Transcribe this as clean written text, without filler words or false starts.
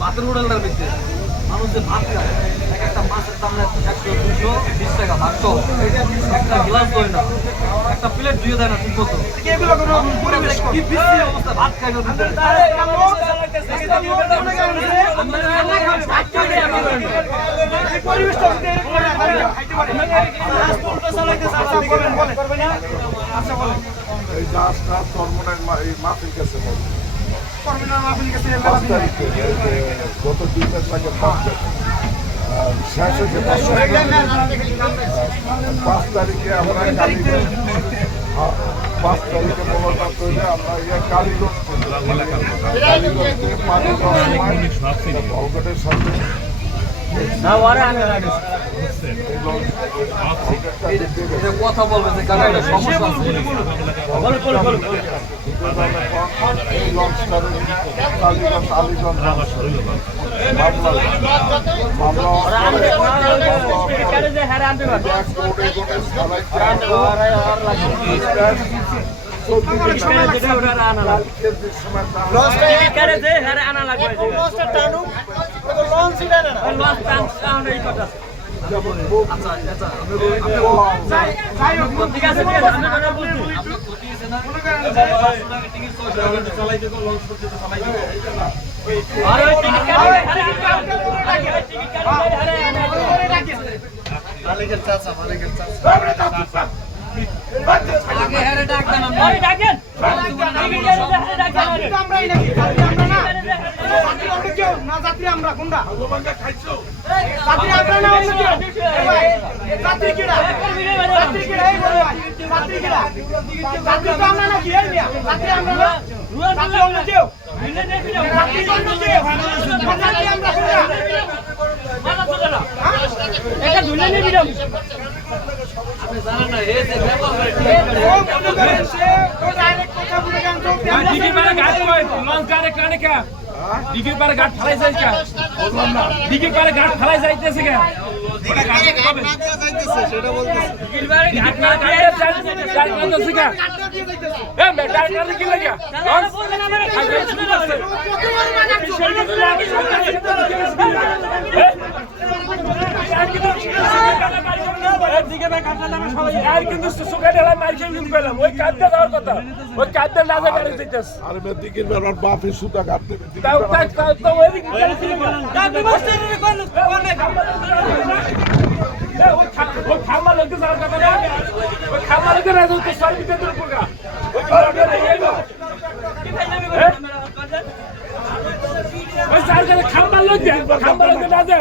ভাতের হোটেলটার ভিতরে মানুষ যে ভাত খায় একটা মাছের দাম 100-220 টাকা ভাত একটা গ্লাস দেয় না, একটা প্লেট ধুয়ে দেয় না ঠিক মতো। কি বিশ্রী অবস্থা, ভাত খাই এই গাছটা চরমনের মাফির কাছে গত 2 মাস আগে শেষ হয়েছে 5 তারিখে আমরা 5 তারিখে মূলত তৈরি আমরা কালীগঞ্জ পানি ভলগটের সাথে কথা বলবে যে কারণ এটা সমস্যা আছে। মালিকের চাচা দিঘির পারে ঘাট ফেলাই যায় কে? বললাম না দিঘির পারে ঘাট ফেলাই যাইতেছে কে? সেটা বলতেছে দিঘির পারে ঘাট না যাইতেছে কে? এ বেটা কারে কি লাগা? কিন্তু সুখে ঢেলা মার খেয়ে কিন্তু পেলাম ওই কাঁদতে যাওয়ার কথা, ওই কাঁদতে না যায় গাড়ি যেতেছ আর মে দিকের বেলার বাপে সুতা কাটতে তাও ওই দিকে ওই খামা লোক যাওয়ার কথা না, ওই খামা লোকের রাজু তো সর্বিতে দূর পড়া ওই খামা লোক না যায়।